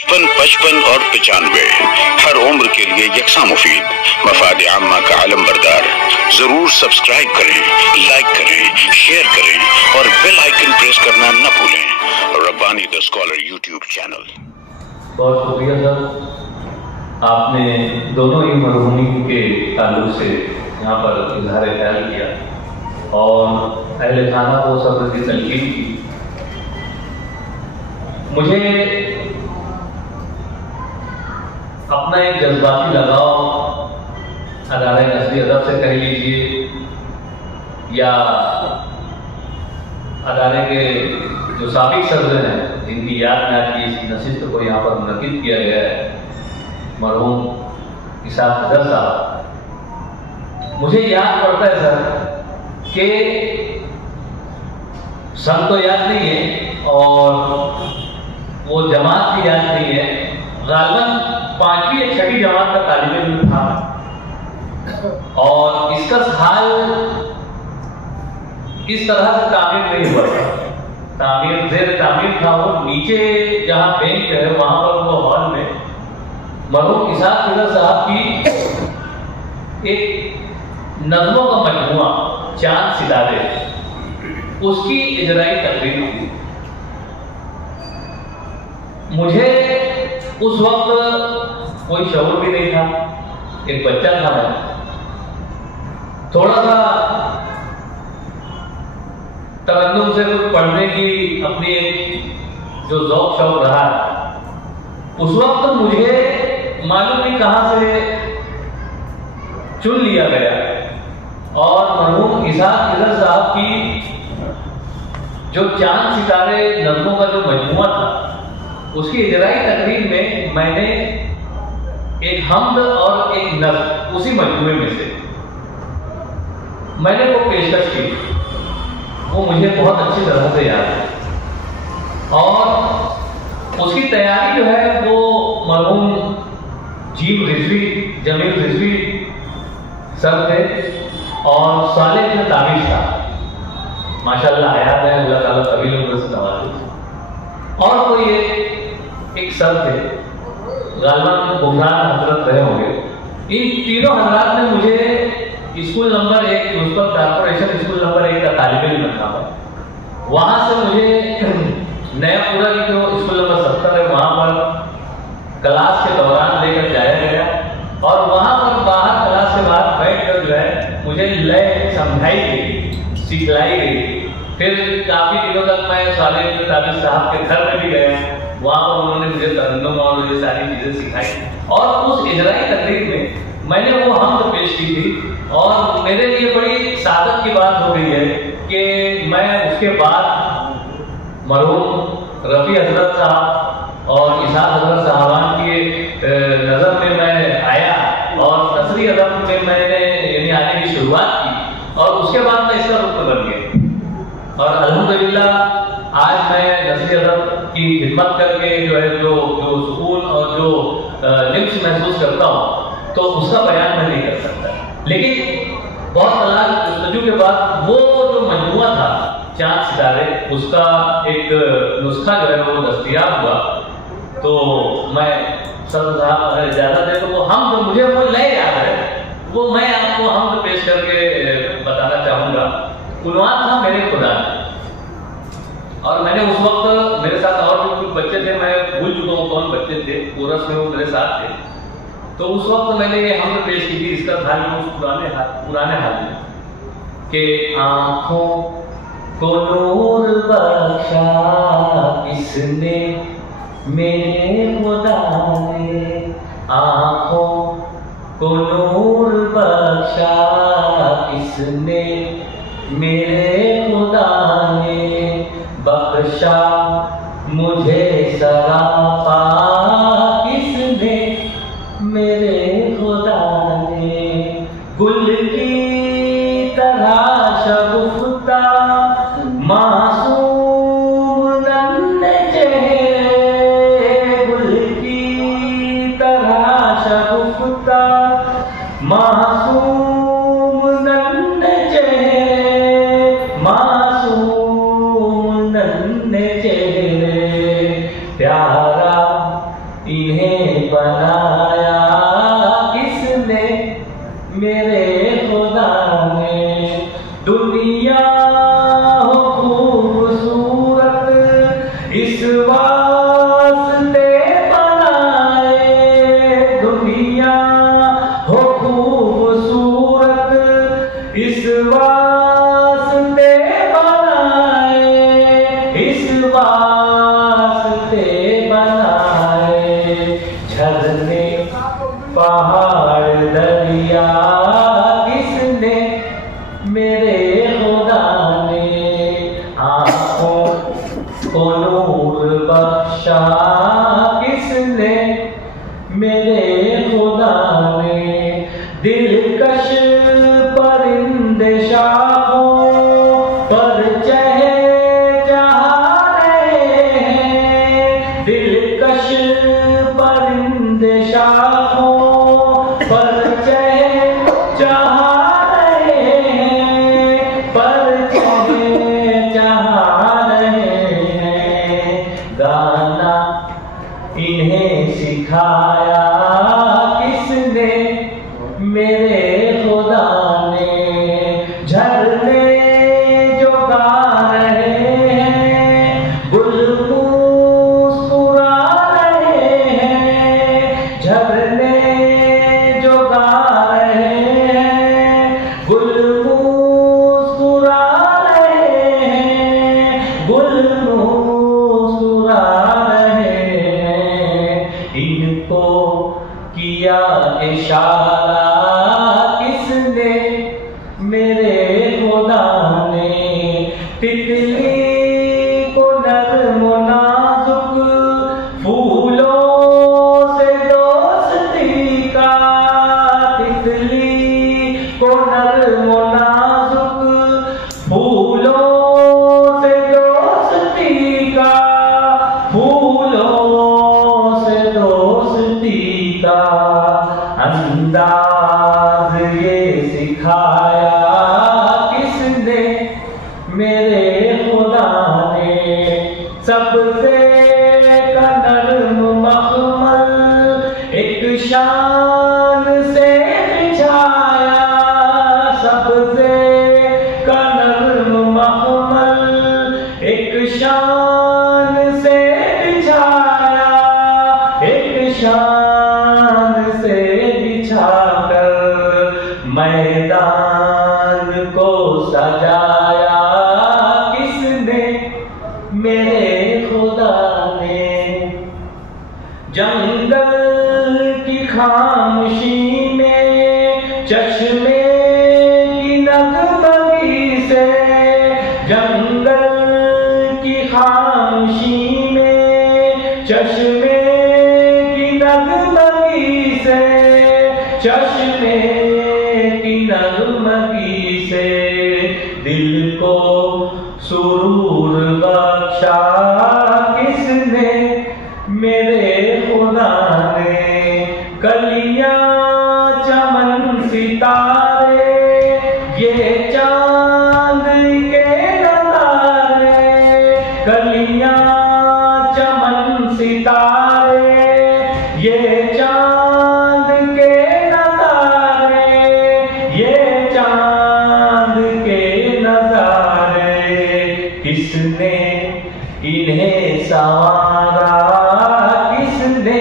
55 और 95 हर उम्र के लिए यकसा मुफीद, मफाद आम्मा का आलम बरदार। जरूर सब्सक्राइब करें, लाइक करें, शेयर करें और बेल आइकन प्रेस करना न भूलें। Rabbani the scholar YouTube channel. बहुत शुक्रिया सर, आपने दोनों ही मरहूमी के ताल्लुक से यहाँ पर इजहार ख्याल किया और अहले खाना को सब्र की तलकीन की। मुझे अपना एक जज्बाती लगाव अदारे नस्ली अदब से कह लीजिए या अदारे के जो साबिक सदर हैं जिनकी याद में आज की इस नशिस्त को यहाँ पर मुनक़िद किया गया है, मरहूम इसाक अजहर साहब, मुझे याद पड़ता है सर कि सन तो याद नहीं है और वो जमात भी याद नहीं है। गालिबन 5वीं या 6वीं जमात का तालिब इल्म था और इसका हाल इस तरह से तामीर नहीं हुआ था। तामीर जेर तामीर था। वो नीचे जहां बेंच है वहां पर वो हॉल में मरहूम इसाक अजहर साहब की एक नज़्मों का मजमुआ चांद सितारे, उसकी इजराई तकरीर हुई। मुझे उस वक्त कोई शऊर भी नहीं था, एक बच्चा था मैं। थोड़ा सा तरन्नुम से कुछ पढ़ने की अपनी एक जो ज़ौक़ शौक़ रहा, उस वक्त मुझे मालूम नहीं कहां से चुन लिया गया और मरहूम इसाक अजहर साहब की जो चांद सितारे नज़्मों का जो मजमुआ था, उसकी इजराई तकरीर में मैंने एक हम्द और एक नज़्म उसी मजमुए में से मैंने वो पेशकश की। वो मुझे बहुत अच्छी तरह से याद है और उसकी तैयारी जो है वो मरहूम जमील रिजवी सर थे और साले में दाविश था, माशाल्लाह हयात है, अल्लाह ताला तवील उम्र से नवाजे। और कोई एक सर थे, गालिबन बुखरान हजरत रहे होंगे। इन तीनों हजरात ने मुझे school number 1 Mustafa corporation school number 1 का तालिब इल्म रखा है। वहां से मुझे नया पूरा की जो स्कूल नंबर 70 है वहां पर क्लास के दौरान लेकर जाया गया और वहां पर बाहर क्लास के बाहर बैठकर जो है मुझे लय समझाई गई, सिखलाई गई। फिर काफी दिनों तक मैं साले ताबिश साहब के घर में भी गया, वहां पर उन्होंने मुझे तरन्नुम और ये सारी चीजें सिखाई और उस इजराई तकरीर में मैंने वो हम्द पेश की थी और मेरे लिए बड़ी सादत की बात हो गई है कि मैं उसके बाद मरहूम रफी हजरत साहब और इसाक अजहर साहबान की नजर में मैं आया और नसरी अदब में मैंने यानी आने की शुरुआत की और उसके बाद मैं इसका रुख बन गया और अल्हम्दुलिल्लाह आज मैं नसरी अदब की खिदमत करके जो है जो सुकून और जो लिफ्ट महसूस करता हूँ तो उसका बयान मैं नहीं कर सकता। लेकिन बहुत तलाश जस्तजू के बाद वो जो मजमुआ था चांद सितारे, उसका एक नुस्खा जो है वो दस्तयाब हुआ। तो मैं सर साहब अगर इजाजत है तो वो हम जो मुझे वो लय याद है वो मैं आपको हम पेश करके बताना चाहूंगा। उन्वान था मेरे खुदा और मैंने उस वक्त मेरे साथ और भी कुछ बच्चे थे, मैं भूल चुका हूँ कौन बच्चे थे, कोरस में वो मेरे साथ थे। तो उस वक्त मैंने ये हम पेश की थी, इसका था उस पुराने हाल में कि आंखों को नूर बख्शा किसने मेरे खुदा ने, आंखों को नूर बख्शा किसने मेरे खुदा ने, बख्शा मुझे सरापा किसने मेरे खुदा ने, गुल की तरह शगुफ्ता मासूम नन्हे चेहरे, गुल की तरह शगुफ्ता मासूम नन्हे चेहरे, मासूम नन्हे चेहरे, انہیں بنایا کس نے میرے خدا نے دنیا ہو خوبصورت اس واسطے بنائے دنیا ہو خوبصورت اس واسطے بنائے اس واسطے بنائے جھرنے پہاڑ دریا کس نے میرے خدا نے آنکھوں کو نور بخشا کس نے میرے خدا نے دلکش پرندے شاخوں پر چہے جہاں رہے ہیں دلکش پرندے شاخوں پر چہے جہاں رہے ہیں پر چہے جہاں رہے ہیں گانا انہیں سکھایا کس نے میرے خدا نے جھرنے جو گا رہے ہیں گل مسکرا رہے ہیں جھرنے جو گا رہے ہیں گل مسکرا رہے ہیں گل مسکرا رہے ہیں ان کو کیا اشارہ کس نے میرے خدا نے تتلی کو نرم و نازک پھولوں سے دوستی کا تتلی کو نرم و نازک پھولوں سے دوستی کا پھولوں سے دوستی کا انداز یہ سکھایا کس نے میرے خدا نے سب سے نرم مخمل ایک شان سے بچھایا سب سے نرم مخمل ایک شان سے بچھایا ایک شان سے بچھا کر میدان کو سجایا کس نے میرے خدا نے جنگل کی خاموشی میں چشمے کی نغمگی سے جنگل کی خاموشی میں چشمے کی نغمگی سے چشمے کی نغمگی سے دل کو سرور بخشا کس نے میرے خدا نے کلیاں چمن ستارے یہ چاند کے نظارے کلیاں چمن ستارے یہ چاند کے نظارے یہ چاند کے نظارے کس نے انہیں سنوارا کس نے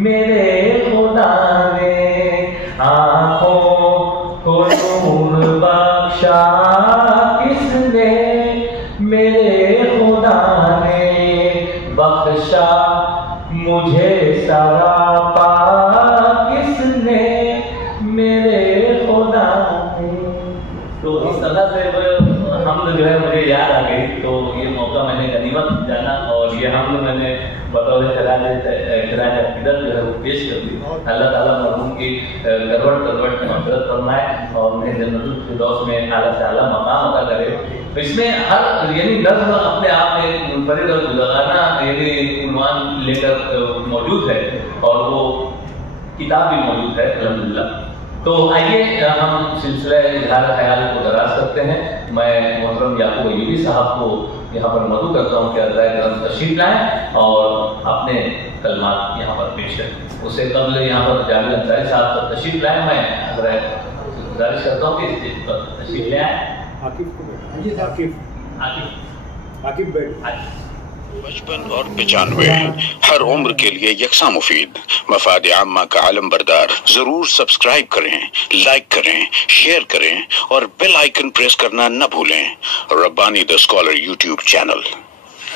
میرے خدا نے آنکھوں کو نور بخشا کس نے میرے خدا نے بخشا مجھے سراپا کس نے میرے خدا نے تو اس طرح سے حمد جو ہے مجھے یاد آ گئی تو یہ موقع میں نے غنیمت جانا اور یہ حمد میں نے بطور خراج عقیدت جو ہے وہ پیش کر دی اللہ تعالیٰ مرحوم کی کروڑ کروڑ مغفرت فرمائے اور انہیں جنت الفردوس میں اعلیٰ سے اعلیٰ مقام عطا کرے اس میں ہر یعنی نظم اپنے آپ میں منفرد اور جداگانہ یعنی عنوان لے کر موجود ہے اور وہ کتاب بھی موجود ہے الحمدللہ تو آئیے ہم سلسلہ اظہار خیال کو دراز کرتے ہیں میں محترم یعقوب ایوبی صاحب کو یہاں پر مدعو کرتا ہوں کہ عزائے کرم تشریف لائیں اور اپنے कलमात यहाँ पर पेश करें। उससे कबल यहाँ पर जावेद अंसारी साहब तो तशरीफ लाए, मैं अगर गुजारिश करता हूँ कि स्टेज पर तशरीफ ले आए। आकिब बैठ। 55 और 95 हर उम्र के लिए यकसा मुफीद मफाद आम्मा का आलम बरदार। जरूर सब्सक्राइब करें, लाइक करें, शेयर करें और बेल आइकन प्रेस करना न भूलें। Rabbani the scholar YouTube channel.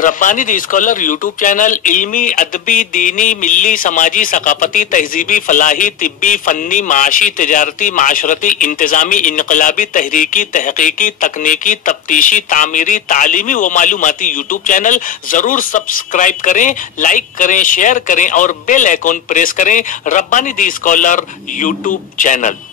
Rabbani the scholar YouTube channel इल्मी, अदबी, दीनी, मिली, समाजी, सकाफती, तहजीबी, फलाही, तिब्बी, फन्नी, माशी, तिजारती, माशरती, इंतजामी, इनकलाबी, तहरीकी, तहकीकी, तकनीकी, तफ्तीशी, तामीरी, तालीमी व मालूमाती यूट्यूब चैनल। जरूर सब्सक्राइब करें, लाइक करें, शेयर करें और बेल आइकन प्रेस करें। Rabbani the scholar YouTube channel.